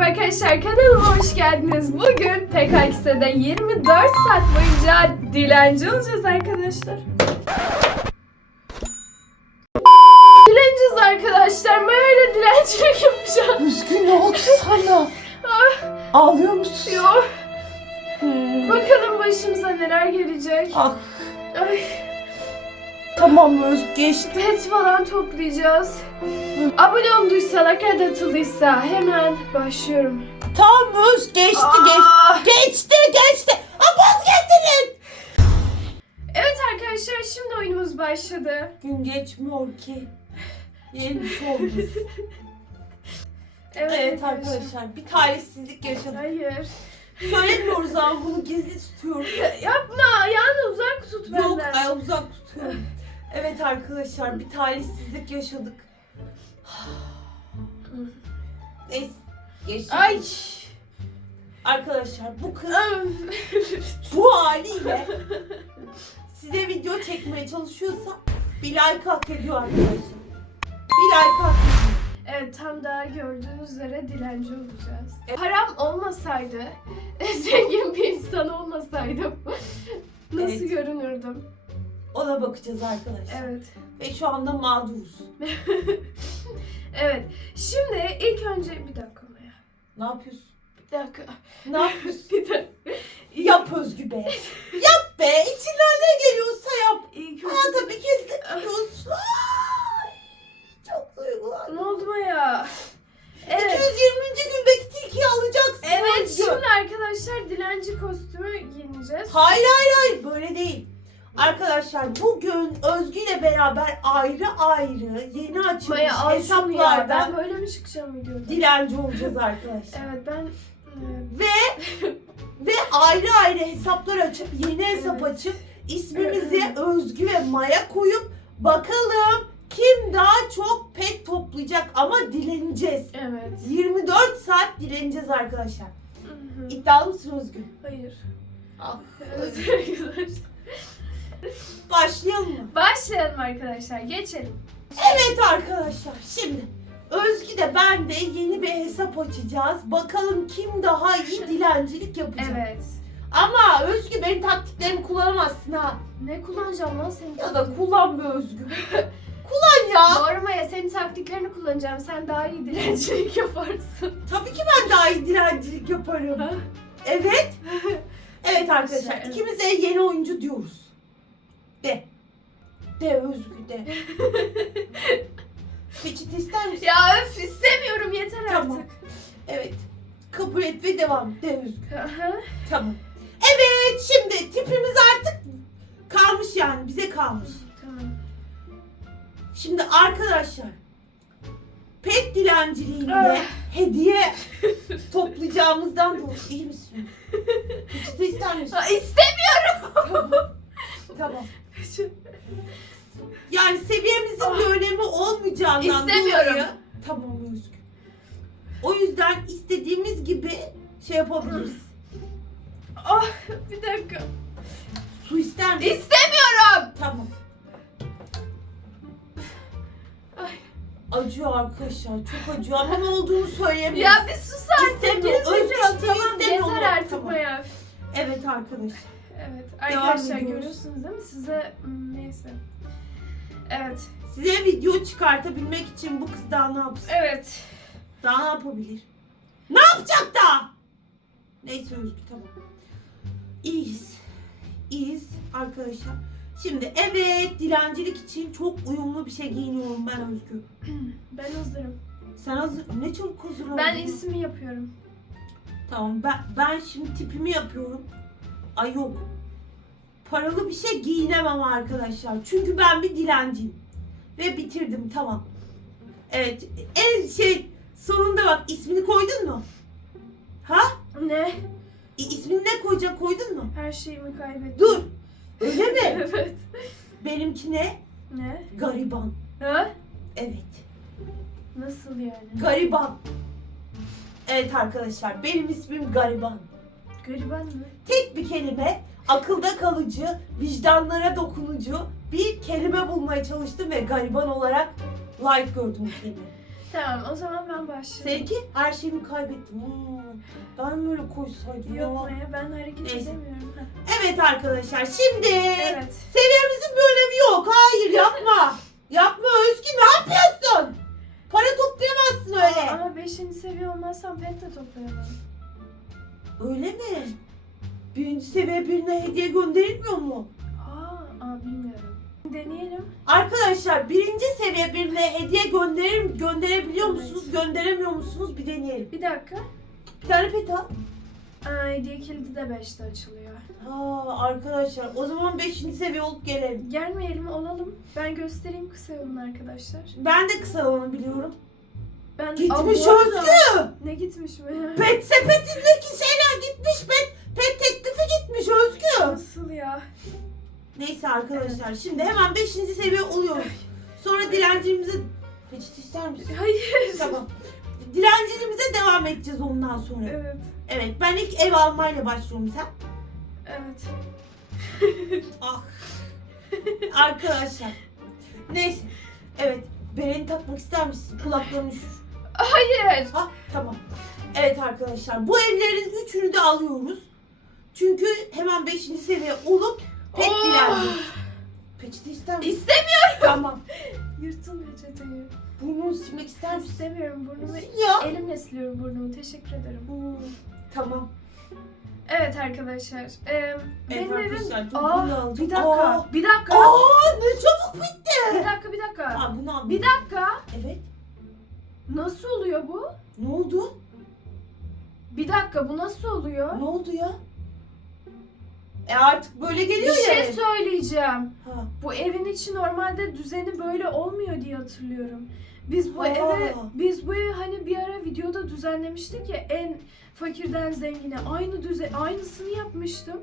Merhaba arkadaşlar kanalıma hoş geldiniz. Bugün PKX'de 24 saat boyunca dilenci olacağız arkadaşlar. Dilenciyiz arkadaşlar. Maya ile dilencilik yapacağız. Üzgün ne oldu sana? Ah, Ağlıyor musun? Yok. Bakalım başımıza neler gelecek. Ah Ay, tamam Öz geçti. pet falan toplayacağız. Abone olduysa, like atıldıysa hemen başlıyorum. Tamam Öz geçti geçti. Aa! Geçti geçti. Abaz getirin. Evet arkadaşlar şimdi oyunumuz başladı. Gün geçmiyor ki. Yenmiş olmasın. Evet, evet arkadaşlar bir talihsizlik yaşadık. Hayır. Söylemiyoruz ama bunu gizli tutuyoruz. Evet arkadaşlar bir talihsizlik yaşadık. Neyse. Geçti. Ay. Arkadaşlar bu kız bu haliyle size video çekmeye çalışıyorsa bir like hak ediyor arkadaşlar. Bir like hak ediyor. evet tam daha gördüğünüz üzere dilenci olacağız. Param olmasaydı, zengin bir insan olmasaydım nasıl Evet. görünürdüm? Ona bakacağız arkadaşlar. Evet. Ve şu anda mağduruz. Evet. Şimdi ilk önce bir dakika Maya. Ne yapıyorsun? Bir dakika. Ne yapıyorsun? Bir dakika. yap Özgü be. Yap be. İçinden ne geliyorsa yap. İlk önce... Hayata bir kez de beraber ayrı ayrı yeni açılmış Maya al şunu ya. Ben böyle mi çıkacağım videoda? dilenci olacağız arkadaşlar. Evet ben... e, Ve ve ayrı ayrı hesaplar açıp yeni hesap Evet. açıp ismimizi Özgü ve Maya koyup bakalım kim daha çok pet toplayacak ama dileneceğiz. Evet. 24 saat dileneceğiz arkadaşlar. Hı hı. İddialı mısın Özgü? Hayır. Ah, Evet arkadaşlar. Başlayalım mı? Başlayalım arkadaşlar. Geçelim. Evet arkadaşlar şimdi Özgü de ben de yeni bir hesap açacağız. Bakalım kim daha iyi dilencilik yapacak. Evet. Ama Özgü benim taktiklerimi kullanamazsın ha. Ne kullanacağım lan senin Ya da kullan be Özgü. kullan ya. Doğru Maya senin taktiklerini kullanacağım. Sen daha iyi dilencilik yaparsın. Tabii ki ben daha iyi dilencilik yaparım. Evet. Evet arkadaşlar ikimiz de yeni oyuncu diyoruz. De. De Özgü de. Peçete ister misin? ya öf istemiyorum yeter Tamam. artık. Evet. Kabul et ve devam. De Özgü. Aha. Tamam. Evet şimdi tipimiz artık kalmış yani bize kalmış. tamam. Şimdi arkadaşlar pet dilenciliğinde Ah. hediye toplayacağımızdan dolayı iyi misin? Peçete ister misin? Ha. Ah. İstemiyorum. dolayı tamam Özgür. O yüzden istediğimiz gibi şey yapabiliriz. Ah bir dakika. Su ister misin? İstemiyorum. Tamam. Ay. Acıyor arkadaşlar. Çok acıyor ama ne olduğunu söyleyemiyorum. Ya bir sus artık. İstemiyor. Özgür Tamam yeter artık Tamam. Maya. Evet arkadaşlar. Evet Devam arkadaşlar ediyoruz. görüyorsunuz değil mi? Size hmm, neyse. Evet. Size video çıkartabilmek için bu kız daha ne yapsın? Evet. Daha ne yapabilir? Ne yapacak da? Neyse Özgür tamam. İyiyiz. İyiyiz arkadaşlar. Şimdi evet dilencilik için çok uyumlu bir şey giyiniyorum ben Özgür. Ben hazırım. Sen hazır ne çabuk hazır oldun. Ben ismi yapıyorum. Tamam ben, ben şimdi tipimi yapıyorum. Ay yok. Paralı bir şey giyinemem arkadaşlar. Çünkü ben bir dilenciyim. Ve bitirdim tamam. Evet en şey sonunda bak ismini koydun mu? Ha? Ne? İ- ismini ne koyacak koydun mu? Her şeyimi kaybettim. Dur. Öyle mi? evet. Benimki ne? Ne? Gariban. Ha? Evet. Nasıl yani? Gariban. Evet arkadaşlar benim ismim Gariban. Gariban mı? tek bir kelime akılda kalıcı, vicdanlara dokunucu bir kelime bulmaya çalıştım ve gariban olarak like gördüm bu kelime. Tamam o zaman ben başlayayım. Seninki her şeyimi kaybettim. Hmm, ben böyle koysaydım. Yok Maya ben hareket Neyse. edemiyorum. Evet arkadaşlar şimdi Evet. seviyemizin bir önemi yok. Hayır yapma. yapma Özgü ne yapıyorsun? Para toplayamazsın öyle. Ama 5. seviye olmazsam pet de toplayamam. Öyle mi? Birinci seviye birine hediye gönderilmiyor mu? Aa, aa bilmiyorum. Deneyelim. Arkadaşlar birinci seviye birine hediye gönderir, gönderebiliyor Evet. musunuz, gönderemiyor musunuz bir deneyelim. Bir dakika. Bir tane pet al. Aa, hediye kilidi de 5'te açılıyor. Ha arkadaşlar o zaman 5. seviye olup gelelim. Gelmeyelim olalım. Ben göstereyim kısa yolunu arkadaşlar. Ben de kısa olanı biliyorum. Ben Gitmiş Aa, bu arada- Özgü. Ne gitmiş mi? Pet sepetindeki şeyler gitmiş. Pet, pet teklifi gitmiş Özgü. Nasıl ya? Neyse arkadaşlar şimdi hemen 5. seviye oluyoruz. Sonra dilencimize... Peçete ister misin? Hayır. Tamam. Dilenciliğimize devam edeceğiz ondan sonra. Evet. Evet ben ilk ev almayla başlıyorum sen. Evet. Ah. Arkadaşlar. Neyse. Evet. Bereni takmak ister misin? Kulaklarını üşür. Hayır. Ha tamam. Evet arkadaşlar bu evlerin üçünü de alıyoruz. Çünkü hemen 5. seviye olup pet Oh! dilenciyiz. Peçete ister misin? İstemiyorum. Tamam. Yırtın peçeteyi. Burnunu silmek ister misin? İstemiyorum burnumu. Ya. Elimle siliyorum burnumu. Teşekkür ederim. Hmm, tamam. Evet arkadaşlar. Ee, benim evim... arkadaşlar, dur Aa, bunu bir dakika. Aa. Bir dakika. Aa ne çabuk bitti. Bir dakika bir dakika. Aa, bunu al. Bir dakika. Evet. Nasıl oluyor bu? Ne oldu? Bir dakika bu nasıl oluyor? Ne oldu ya? E artık böyle Bir geliyor ya. şey söyleyeceğim. Ha. Bu evin içi normalde düzeni böyle olmuyor diye hatırlıyorum. Biz bu Aa. eve biz bu evi hani bir ara videoda düzenlemiştik ya en fakirden zengine aynı düze aynısını yapmıştım.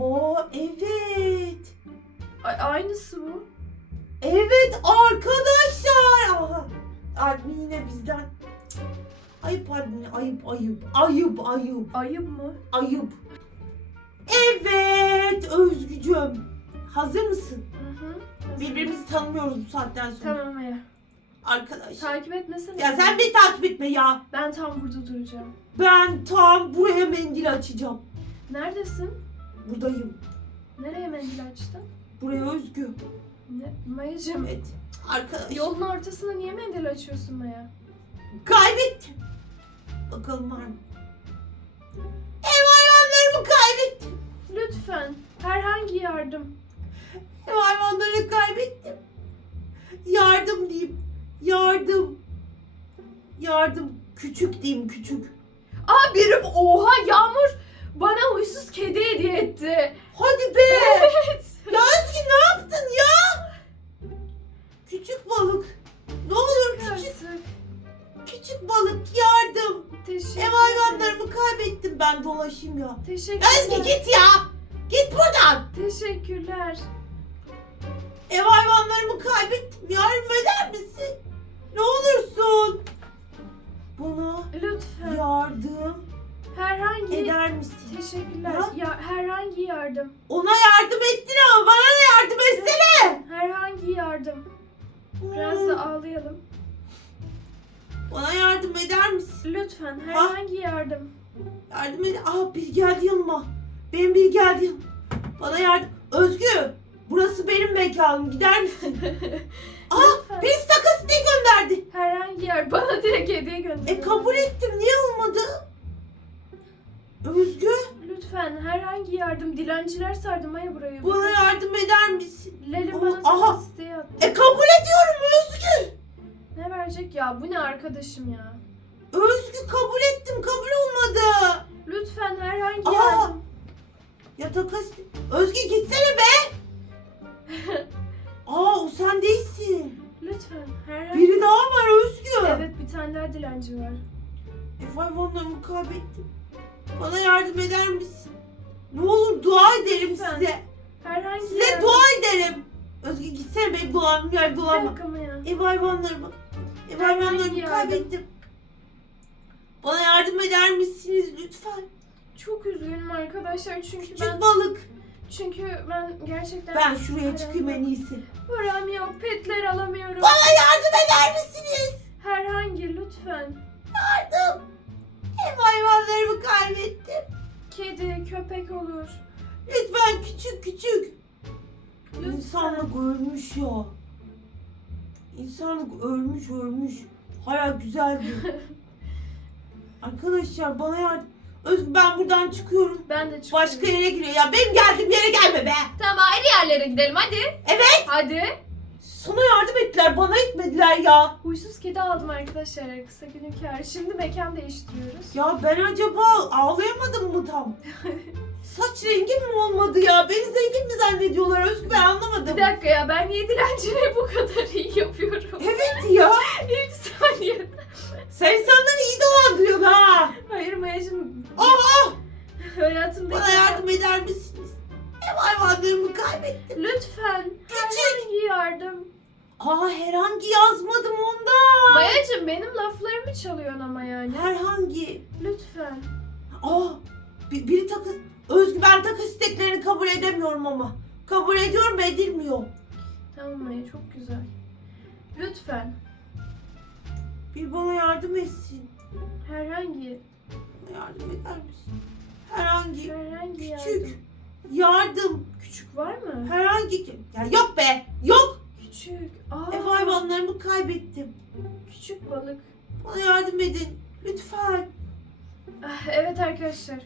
Oo evet. A- aynısı bu. Evet arkadaşlar. Aha. Admin yine bizden. Ayıp admin. Ayıp ayıp. Ayıp ayıp. Ayıp mı? Ayıp. Evet Özgücüm. Hazır mısın? Hı hı. Birbirimizi tanımıyoruz bu saatten sonra. Tamam ya. Arkadaş. Takip etmesene. Ya sen beni takip etme ya. Ben tam burada duracağım. Ben tam buraya mendil açacağım. Neredesin? Buradayım. Nereye mendil açtın? Buraya Özgü. Ne? Mayacım. Evet. Arkadaş. Yolun ortasına niye mendil açıyorsun Maya? Kaybettim. Bakalım var mı? Ev hayvanlarımı kaybettim. Lütfen. Herhangi yardım. Ev hayvanlarını kaybettim. Yardım diyeyim. Yardım. Yardım. Küçük diyeyim küçük. Aa birim oha Yağmur bana huysuz kedi hediye etti. Hadi be. Evet. Ya Özgü ne yaptın ya? Küçük balık. Ne olur küçük. Küçük balık yardım. Teşekkür Ev hayvanlarımı kaybettim ben dolaşayım ya. Teşekkürler. Özgü git ya. Git buradan. Teşekkürler. Ev hayvanlarımı kaybettim. Yardım eder misin? Ne olursun. Bana Lütfen. yardım herhangi eder misin? Teşekkürler. Ha? Ya herhangi yardım. Ona yardım ettin ama bana da yardım etsene. Herhangi yardım. Biraz da ağlayalım. Bana yardım eder misin? Lütfen herhangi yardım. Yardım ed. Aa bir geldi yanıma. Benim bir geldi yanıma. Bana yardım. Özgü. Burası benim mekanım. Gider misin? Aa birisi takas diye gönderdi. Herhangi yer. Bana direkt hediye gönder. E kabul ettim. Niye olmadı? Özgü. Lütfen herhangi yardım. Dilenciler sardı Maya burayı. Bana yardım eder misin? Leli bana aha. takas isteği attı. E kabul ediyorum Özgür. Ne verecek ya? Bu ne arkadaşım ya? Özgü kabul ettim. Kabul olmadı. Lütfen herhangi Aa. yardım. Ya takas... Özgü gitsene be. Aa o sen değilsin. Lütfen herhangi Biri daha var Özgü. Evet bir tane daha dilenci var. Ev hayvanlarımı kaybettim. Bana yardım eder misin? Ne olur dua ederim Lütfen. size. Herhangi Size yardım. dua ederim. Özgü gitsene dolanım yer Bir dolanma. dakika mı ya? Ev hayvanlarımı. Herhangi hayvanlarımı yardım. kaybettim. Bana yardım eder misiniz lütfen? Çok üzgünüm arkadaşlar çünkü Küçük ben balık. çünkü ben gerçekten Ben şuraya çıkayım en iyisi. param yok, petler alamıyorum. Bana yardım eder misiniz? Herhangi lütfen. Yardım. Ev hayvanlarımı kaybettim. Kedi, köpek olur. Lütfen küçük küçük. Lütfen. İnsanlık ölmüş ya. İnsanlık ölmüş ölmüş. Hayat güzeldi. Arkadaşlar bana yardım. Özgür ben buradan çıkıyorum. Ben de çıkıyorum. Başka yere giriyor. Ya benim geldiğim yere gelme be. Tamam ayrı yerlere gidelim hadi. Evet. Hadi. Sana yardım ettiler. Bana etmediler ya. Huysuz kedi aldım arkadaşlar kısa günün kârı. Şimdi mekan değiştiriyoruz. Ya ben acaba ağlayamadım mı tam? Saç rengim mi olmadı ya? Beni zengin mi zannediyorlar Özgür ben anlamadım. Bir dakika ya ben niye dilenciliği bu kadar iyi yapıyorum? Evet ya. İlk saniyede. Sen insanları iyi dolandırıyorsun ha. Hayır Maya'cığım Aa! hayatımda Bana yardım eder misiniz? Ev hayvanlarımı kaybettim. Lütfen herhangi yardım. Aa herhangi yazmadım onda. Maya'cığım benim laflarımı çalıyorsun ama yani. Herhangi. Lütfen. Aa bir, biri takı... Özgü ben takı isteklerini kabul edemiyorum ama. Kabul ediyorum edilmiyor. Tamam Maya çok güzel. Lütfen. Bir bana yardım etsin. Herhangi, Bana yardım eder misin? Herhangi. herhangi Küçük. yardım. Yardım. Küçük var mı? Herhangi. Ya yok be. Yok. Küçük. Aa, Ev hayvanlarımı kaybettim. Küçük balık. Bana yardım edin. Lütfen. Ah, evet arkadaşlar.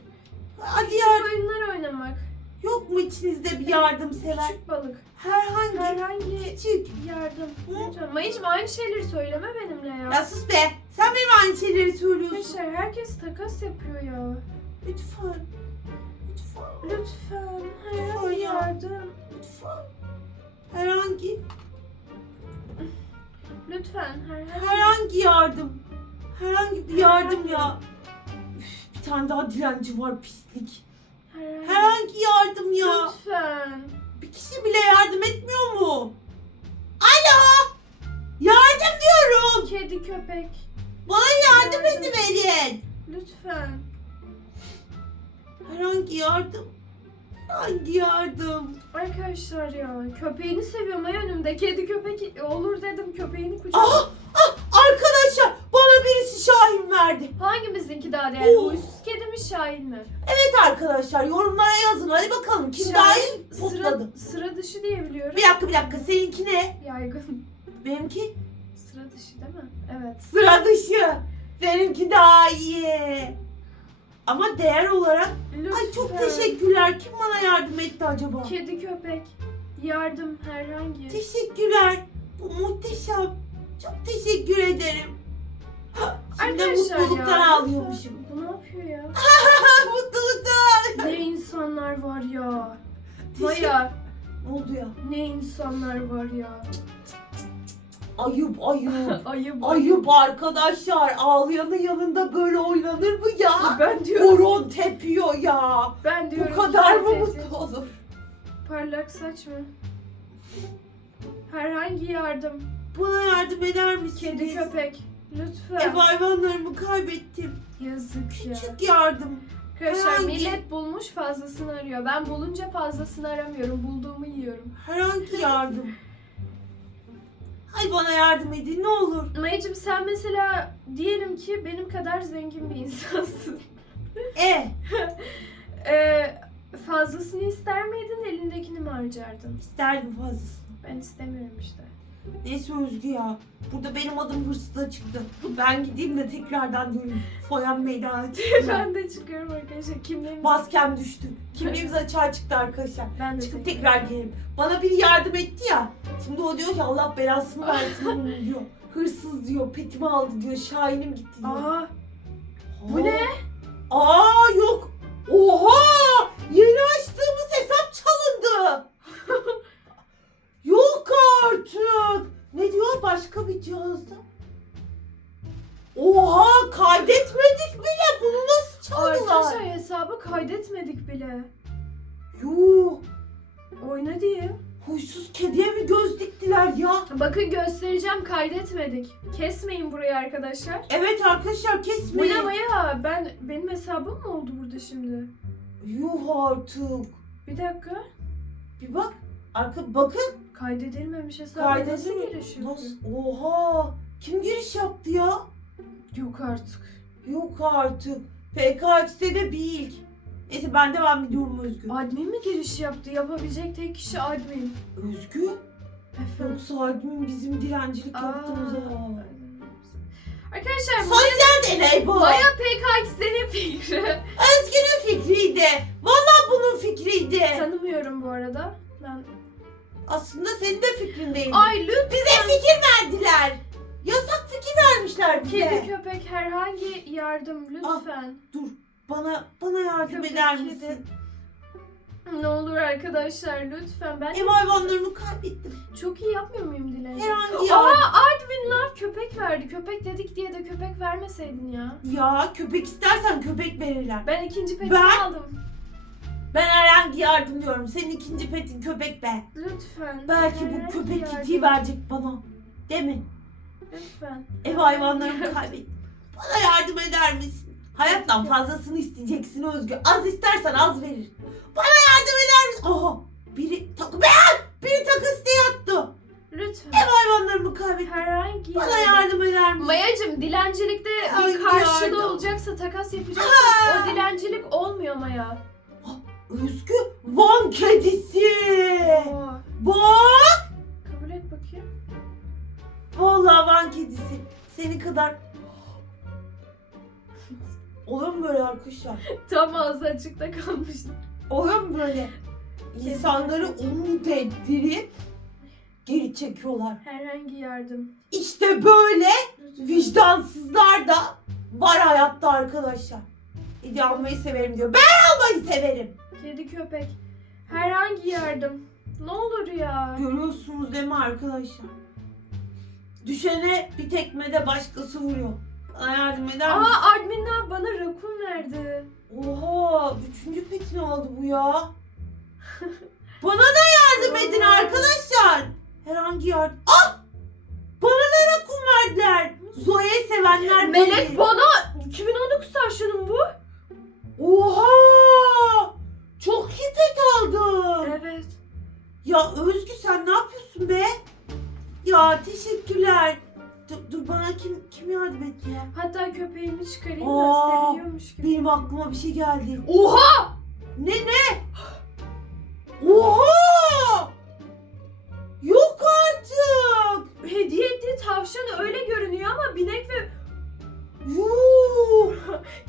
Hadi Küçük yardım. oyunlar oynamak. Yok mu içinizde bir yardımsever? Küçük balık. Herhangi. Herhangi Küçük. yardım. Lütfen. Mayıcığım aynı şeyleri söyleme benimle ya. Ya sus be. Sen benim aynı şeyleri söylüyorsun. Arkadaşlar herkes takas yapıyor ya. Lütfen. Lütfen. Lütfen. Lütfen Herhangi ya. yardım. Lütfen. Herhangi. Lütfen. Herhangi. Herhangi yardım. Herhangi bir yardım ya. Üf, bir tane daha dilenci var pislik. Herhangi. Herhangi yardım ya. Lütfen. Bir kişi bile yardım etmiyor mu? Alo. Yardım diyorum. Kedi köpek. Bana yardım Yardım. ediverin. Lütfen. Herhangi yardım. Hangi yardım? Arkadaşlar ya köpeğini seviyorum ay önümde. Kedi köpek olur dedim köpeğini kucak. Ah, ah, arkadaşlar bana birisi Şahin verdi. Hangimizinki daha değerli? Oo. Huysuz kedi mi Şahin mi? Evet arkadaşlar yorumlara yazın hadi bakalım kim Şahin daha iyi sıra, sıra dışı diye biliyorum. Bir dakika bir dakika seninki ne? Yaygın. Benimki Sıra dışı değil mi? Evet. sıra dışı. Benimki daha iyi. Ama değer olarak Lütfen. ay çok teşekkürler. Kim bana yardım etti acaba? Kedi köpek. Yardım herhangi. Teşekkürler. Bu muhteşem. Çok teşekkür ederim. Şimdi Arkadaşlar mutluluktan ya, ağlıyormuşum. Bu ne yapıyor ya? mutluluktan. ne insanlar var ya. Teşekkür- Maya Ne oldu ya? ne insanlar var ya. Ayıp ayıp. Ayıp ayıp arkadaşlar. Ağlayanın yanında böyle oynanır mı ya? Ben diyorum. Horon tepiyor ya. Ben diyorum. Bu kadar ki mı mutlu olur? Parlak saç mı? Herhangi yardım. Bana yardım eder misiniz? Kedi köpek. Lütfen. Ev hayvanlarımı kaybettim. Yazık ya. Küçük yardım. Arkadaşlar herhangi- millet bulmuş fazlasını arıyor. Ben bulunca fazlasını aramıyorum. Bulduğumu yiyorum. Herhangi yardım. Hay bana yardım edin ne olur. Mayacım sen mesela diyelim ki benim kadar zengin bir insansın. E Ee, fazlasını ister miydin elindekini mi harcardın? isterdim fazlasını. Ben istemiyorum işte. Neyse Özgü ya. Burada benim adım hırsıza çıktı. Ben gideyim de tekrardan döneyim. Foyan meydana çıktı. ben de çıkıyorum arkadaşlar. Kimliğim Maskem düştü. Kimliğimiz açığa çıktı arkadaşlar. Ben de Çıkıp tekrar gelelim. Bana biri yardım etti ya. Şimdi o diyor ki Allah belasını versin onun diyor. Hırsız diyor. Petimi aldı diyor. Şahinim gitti diyor. Aa, bu Aa. ne? Aa yok. Oha! Yeni açtığımız hesap çalındı. artık. Ne diyor başka bir cihazda? Oha kaydetmedik bile. Bunu nasıl çaldılar? Arkadaşlar hesabı kaydetmedik bile. Yuh. Oyna diye. Huysuz kediye mi göz diktiler ya? Bakın göstereceğim kaydetmedik. Kesmeyin burayı arkadaşlar. Evet arkadaşlar Bu kesmeyin. ne Maya? Ben benim hesabım mı oldu burada şimdi? Yuh artık. Bir dakika. Bir bak. Arka bakın. Kaydedilmemiş hesaba nasıl Kaydedilmemiş. giriş yapıyor? Nasıl? Oha. Kim giriş yaptı ya? Yok artık. Yok artık. PKX'de ilk. Neyse ben devam ediyorum Özgü. Admin mi giriş yaptı? Yapabilecek tek kişi admin. Özgü? Efendim. Yoksa admin bizim dilencilik Aa. yaptığımıza. Arkadaşlar bu Sosyal deney bu. Maya PKX'lerin fikri. Özgür'ün fikriydi. Vallahi bunun fikriydi. Tanımıyorum bu arada. Ben... Aslında senin de fikrindeydi. Ay lütfen. Bize fikir verdiler. Yasak fikir vermişler bize. Kedi köpek herhangi yardım lütfen. Dur bana bana yardım Köpek, eder kedi. misin? Ne olur arkadaşlar lütfen. Ben Ev hayvanlarımı kaybettim. çok iyi yapmıyor muyum Dilenci? Herhangi Aa yardım. adminler köpek verdi. Köpek dedik diye de köpek vermeseydin ya. Ya köpek istersen köpek verirler. Ben ikinci petimi Ben- aldım. Ben herhangi yardım diyorum. Senin ikinci petin köpek be. Lütfen. Belki bu herhangi köpek yardım. itiyi verecek bana. Değil mi? Lütfen. Ev hayvanlarımı kaybettim. Bana yardım eder misin? Hayattan fazlasını isteyeceksin Özgü. Az istersen az verir. Bana yardım eder misin? Aha biri takı ben biri takı isteği attı. Lütfen. Ev hayvanlarımı kaybettim. Herhangi Bana yardım eder misin? Mayacım dilencilikte Ay, bir karşılığı yardım. olacaksa takas yapacaksak Ha. o dilencilik olmuyor Maya. Özgü Van kedisi. Oo, Bak. kabul et bakayım. Vallahi Van kedisi. Seni kadar Olur mu böyle arkadaşlar? Tam ağzı açıkta kalmıştı. Olur mu böyle? İnsanları umut ettirip geri çekiyorlar. Herhangi yardım. İşte böyle Lütfen. vicdansızlar da var hayatta arkadaşlar. Hediye almayı severim diyor. Ben almayı severim. Kedi köpek. Herhangi yardım. Ne olur ya. Görüyorsunuz değil mi arkadaşlar? Düşene bir tekmede başkası vuruyor. Bana yardım eder misin? Aa adminler bana rakun verdi. Oha! Üçüncü petini aldı bu ya. Bana da yardım edin arkadaşlar. Herhangi yardım. Ah! Bana da rakun verdiler. Zoe'yi sevenler Melek bilir. bana 2019 tavşanım bu. Oha! Çok iyi pet aldın. Evet. Ya Özgü sen ne yapıyorsun be? Ya teşekkürler. Dur, dur bana kim kim yardım etti ya? Hatta köpeğimi çıkarayım da Aa, seviniyormuş gibi. Benim aklıma bir şey geldi. Oha! Ne ne? Oha! Yok artık. Hediye ettiği tavşan öyle görünüyor ama binek ve Yuh.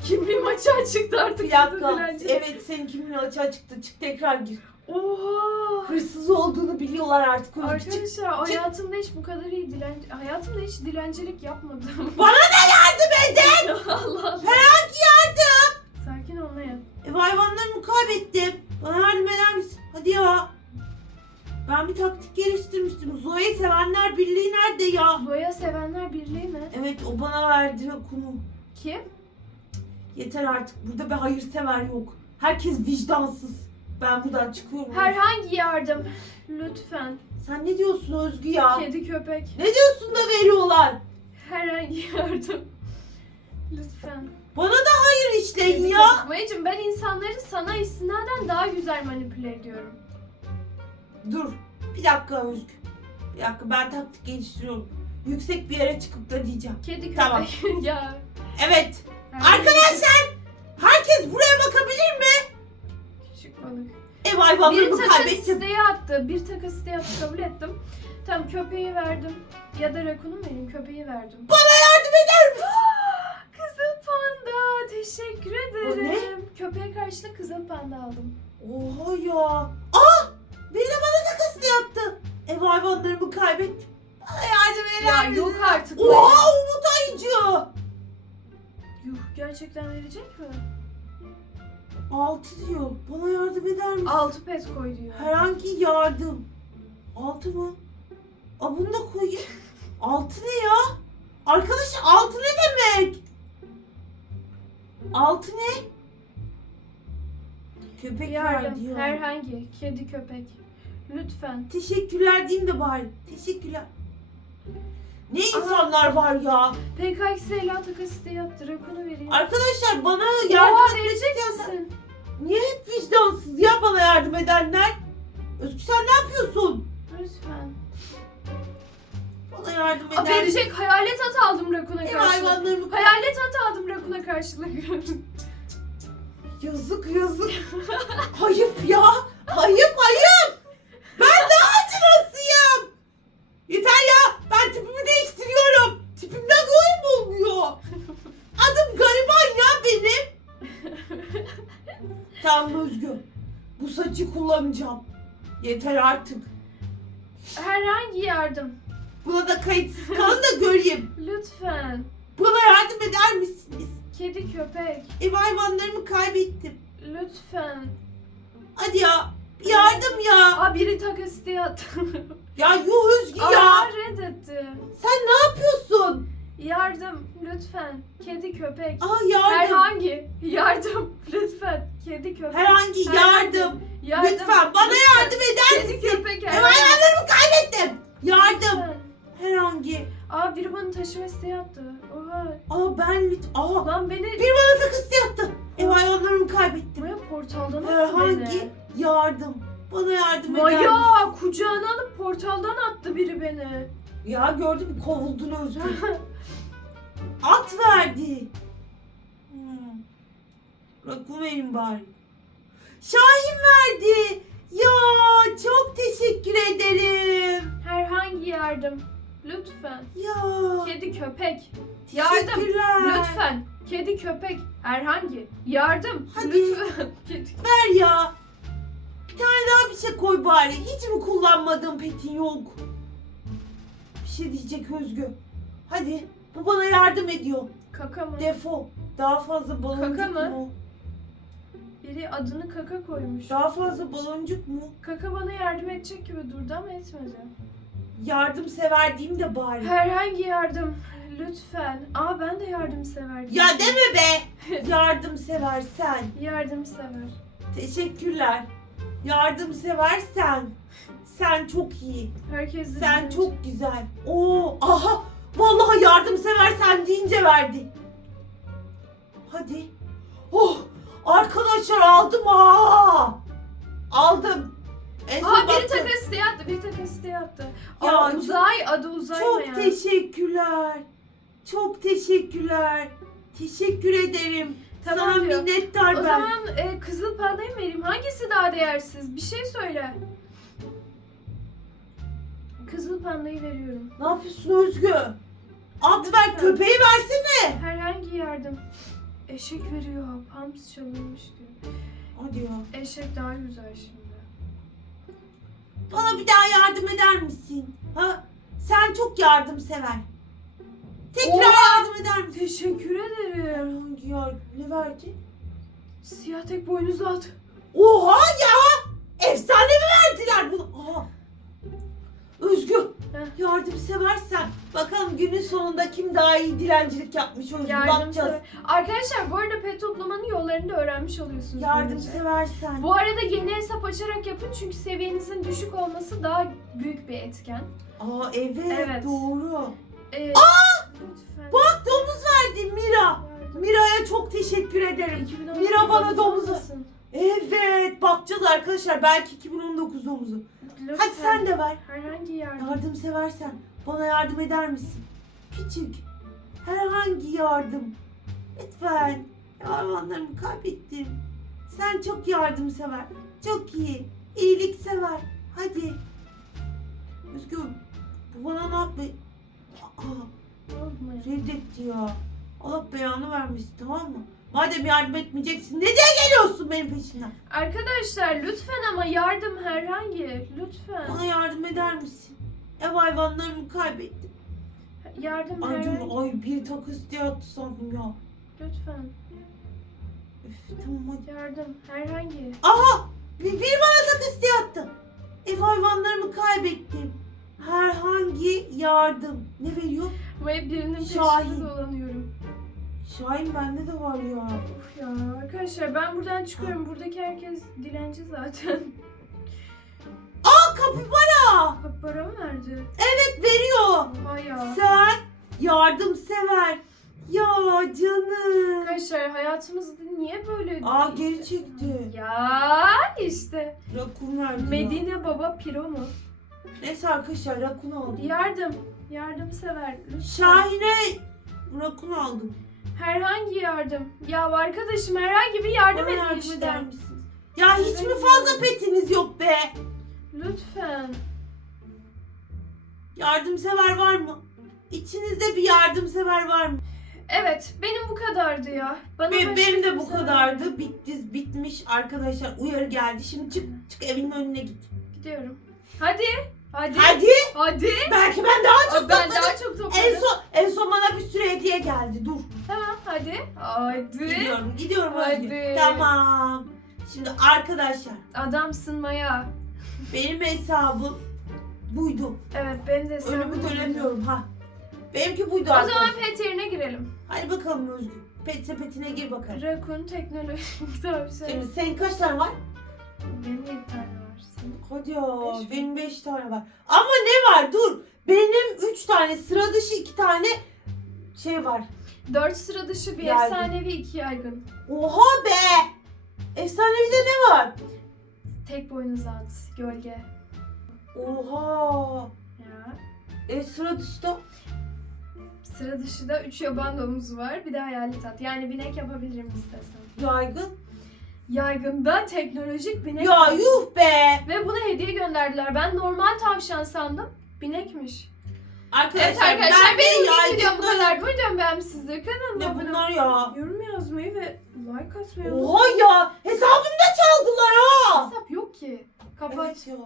kimliğim açığa çıktı artık. Bir dakika. Evet senin kimin açığa çıktı. Çık tekrar gir. Oha! Hırsız olduğunu biliyorlar artık. Özgü. Çık. Arkadaşlar hayatımda hiç bu kadar iyi dilenci... Hayatımda hiç dilencilik yapmadım. Bana da yardım edin. Allah Allah. Herhangi yardım. Sakin ol Maya. Ev hayvanlarımı kaybettim. Bana yardım eder misin? Hadi ya. Ben bir taktik geliştirmiştim. Zoe Sevenler Birliği nerede ya? Zoya Sevenler Birliği mi? Evet o bana verdi konu. Kim? Yeter artık. Burada bir hayırsever yok. Herkes vicdansız. Ben buradan çıkıyorum. Herhangi yardım. Lütfen. Sen ne diyorsun Özgü ya? Kedi köpek. Ne diyorsun da veriyorlar? Herhangi yardım. Lütfen. Bana da hayır işleyin ya. Mayacım ben insanları sana istinaden daha güzel manipüle ediyorum. Dur. Bir dakika Özgü. Bir dakika ben taktik geliştiriyorum. Yüksek bir yere çıkıp da diyeceğim. Kedi köpek. Tamam. ya. Evet. Arkadaşlar herkes buraya bakabilir mi? Küçük balık. Ev Bir hayvanlarımı takas kaybettim. isteği attı. Bir takas isteği attı. Kabul ettim. Tamam köpeği verdim. Ya da rakunu mu vereyim? Köpeği verdim. Bana yardım eder misin? Kızıl panda. Teşekkür ederim. Köpeğe karşılık kızıl panda aldım. Oha ya. Aa! İsteği attı. Ev hayvanlarımı kaybettim. Bana yardım eder Ya misin? yok artık. Oha Umut Ayıcı. Yuh gerçekten verecek mi? Altı diyor. Bana yardım eder misin? Altı pet koy diyor. Herhangi yardım. Altı mı? Aa bunu da koyayım. Altı ne ya? Arkadaşlar altı ne demek? Altı ne? Köpek Yardım. var diyor. Herhangi. Kedi köpek. Lütfen. Teşekkürler diyeyim de bari. Teşekkürler. Ne insanlar var ya. PKX Ela takas isteği attı. Rakunu vereyim. Arkadaşlar bana yardım verecek istiyorsan- misin? Niye hep vicdansız ya bana yardım edenler? Özgü sen ne yapıyorsun? Lütfen. Bana yardım Aa, eder. verecek hayalet at aldım Rakun'a Ev karşılık. hayvanlarımı Hayalet at aldım Rakun'a karşılık. Yazık yazık. Ayıp ya. Ayıp ayıp. Ben daha acınasıyım. Yeter ya. Ben tipimi değiştiriyorum. Tipimden dolayı olmuyor? Adım gariban ya benim. tamam Özgür. Bu saçı kullanacağım. Yeter artık. Herhangi yardım. Buna da kayıtsız kalın da göreyim. Lütfen. Bana yardım eder misiniz? Kedi köpek. Ev hayvanlarımı kaybettim. Lütfen. Hadi ya. Yardım ya. Aa biri takas isteği attı. Ya yuh Özgü ya. Aa reddetti. Sen ne yapıyorsun? Yardım lütfen. Kedi köpek. Aa yardım. Herhangi yardım lütfen. Kedi köpek. Herhangi yardım. Yardım. Lütfen bana yardım eder Kedi misin? köpek Ev herhangi. hayvanlarımı kaybettim. Yardım. Lütfen. Herhangi. Aa biri bana taşıma isteği attı. Oha. Aa ben lüt... Aa Lan beni bir bana takısı yattı. Ev hayvanlarımı kaybettim. buraya portaldan attı Herhangi beni. yardım. Bana yardım eder misin? Maya kucağına alıp portaldan attı biri beni. Ya gördün mü kovuldun Özgür. At verdi. Rakun verin bari. Şahin verdi. Ya çok teşekkür ederim. Herhangi yardım. Lütfen. Ya Kedi köpek. Yardım. teşekkürler. Lütfen. Kedi köpek. Herhangi. Yardım. Hadi. Lütfen. Kedi. Ver ya. Bir tane daha bir şey koy bari. Hiç mi kullanmadığın petin yok? Bir şey diyecek Özgü. Hadi. Bu bana yardım ediyor. Kaka mı? Defol. Daha fazla baloncuk Kaka mı? mu? Biri adını kaka koymuş. Daha fazla baloncuk mu? Kaka bana yardım edecek gibi durdu ama etmedi. Yardımsever diyeyim de bari. Herhangi yardım. Lütfen. Aa ben de yardımsever. Ya deme be. Yardımsever sen. Yardımsever. Teşekkürler. Yardımsever sen. Sen çok iyi. Herkes de Sen bilir. çok güzel. Oo, aha. Vallahi yardımsever sen deyince verdi. Hadi. Oh, arkadaşlar aldım ha. Aldım. En son Aa biri baktım. takas isteği attı. Biri takas isteği attı. Ya, Aa çok- uzay adı uzay Çok ya? teşekkürler. Çok teşekkürler. Teşekkür ederim. Tamam Sana diyor. minnettar O ben. zaman e, kızıl pandayı mı vereyim? Hangisi daha değersiz? Bir şey söyle. Kızıl pandayı veriyorum. Ne yapıyorsun Özgü? At ver Lütfen. köpeği versene. Herhangi yardım. Eşek veriyor. Pams çalınmış diyor. Hadi ya. Eşek daha güzel şimdi. Bana bir daha yardım eder misin? Ha? Sen çok yardımsever. Tekrar Oha! yardım eder misin? Teşekkür ederim. Hangi yardım? Ne verdi? Siyah tek boynuzlu at. Oha ya! Efsane mi verdiler bunu? Aha. Özgü. Yardımseversen bakalım günün sonunda kim daha iyi dilencilik yapmış Özgü bakacağız. Arkadaşlar bu arada pet toplamanın yollarını da öğrenmiş oluyorsunuz. Yardımseversen. Bu arada yeni hesap açarak yapın çünkü seviyenizin düşük olması daha büyük bir etken. Aa evet, Evet. doğru. Ee, Lütfen. Bak domuz verdi Mira. Mira'ya çok teşekkür ederim. 2019 Mira bana domuzu. olmasın. Evet bakacağız arkadaşlar belki 2019 domuzu. Lütfen. Hadi sen de ver. Herhangi yardım. Yardım seversen bana yardım eder misin? Küçük. Herhangi yardım. Lütfen. Hayvanlarımı kaybettim. Sen çok yardımsever. Çok iyi. İyilik sever. Hadi. Özgür. Bu bana ne yapıyor? Aa, Olma. reddetti ya. Allah beyanı vermesin tamam mı? Madem yardım etmeyeceksin ne diye geliyorsun benim peşinden? Arkadaşlar lütfen ama yardım herhangi. Lütfen. Bana yardım eder misin? Ev hayvanlarımı kaybettim. Yardım Ay herhangi. dur ay bir takas diye attı sandım ya. Lütfen. Üf tamam hadi. Yardım herhangi. Aha! Bir, biri bana takas diye attı. Ev hayvanlarımı kaybettim. Herhangi yardım. Ne veriyor? Ama hep birinin peşinde Şahin. dolanıyorum. Şahin bende de var ya. Of ya arkadaşlar ben buradan çıkıyorum. Buradaki herkes dilenci zaten. Aa kapibara! Para mı verdi? Evet veriyor. Oha ya. Sen yardımsever. Ya canım. Arkadaşlar hayatımızda niye böyle... Aa geri çekti. Ya işte. Rakun verdi ya. Medine Baba Piro mu? Neyse arkadaşlar rakun aldım. Yardım. Yardımsever. Lütfen. Şahin'e rakun aldım. Herhangi yardım. Ya arkadaşım herhangi bir yardım Bana edin yardım işte. eder misiniz? Ya hiç mi fazla petiniz yok be? Lütfen. Yardımsever var mı? İçinizde bir yardımsever var mı? Evet benim bu kadardı ya. Bana Be- başka benim de bu kimse- kadardı. Bitti, bitmiş arkadaşlar. Uyarı geldi. Şimdi çık çık evinin önüne git. Gidiyorum. Hadi. Hadi. Hadi. Hadi. Belki ben daha çok ben topladım. daha çok topladım. En son en son bana bir sürü hediye geldi. Dur. Tamam hadi. Hadi. Gidiyorum. Gidiyorum Hadi. Özgür. Tamam. Şimdi arkadaşlar Adamsın Maya. benim hesabım buydu. Evet benim de hesabım Önümü dönemiyorum ha. Benimki buydu O arkadaşlar. zaman pet yerine girelim. Hadi bakalım Özgür. Pet sepetine gir bakalım. Rakun teknoloji tavşan. Şimdi senin kaç tane var? Benim 7 tane var. Senin? Hadi ya Beş mi? benim 5 tane var. Ama ne var dur. Benim 3 tane sıra dışı 2 tane şey var. 4 sıra dışı bir Yaygın. efsanevi 2 yaygın. Oha be. Efsanevi de ne var? Tek boynuz at. Gölge. Oha. Ya. E sıra dışta. Sıra dışı da 3 yaban domuzu var. Bir de hayalet at. Yani binek yapabilirim istesem. Yaygın. Yaygında teknolojik binek Ya yuh be. Ve buna hediye gönderdiler. Ben normal tavşan sandım. Binekmiş. Arkadaşlar, Evet arkadaşlar ben benim ilk videom bu kadar. Bu videomu beğenmişsinizdir. Kanalıma Ne bunlar ya? Yorum yazmayı ve like atmayı. Oha ya. Hesabımda çaldılar ha. Hesap yok ki. Kapat. Evet ya.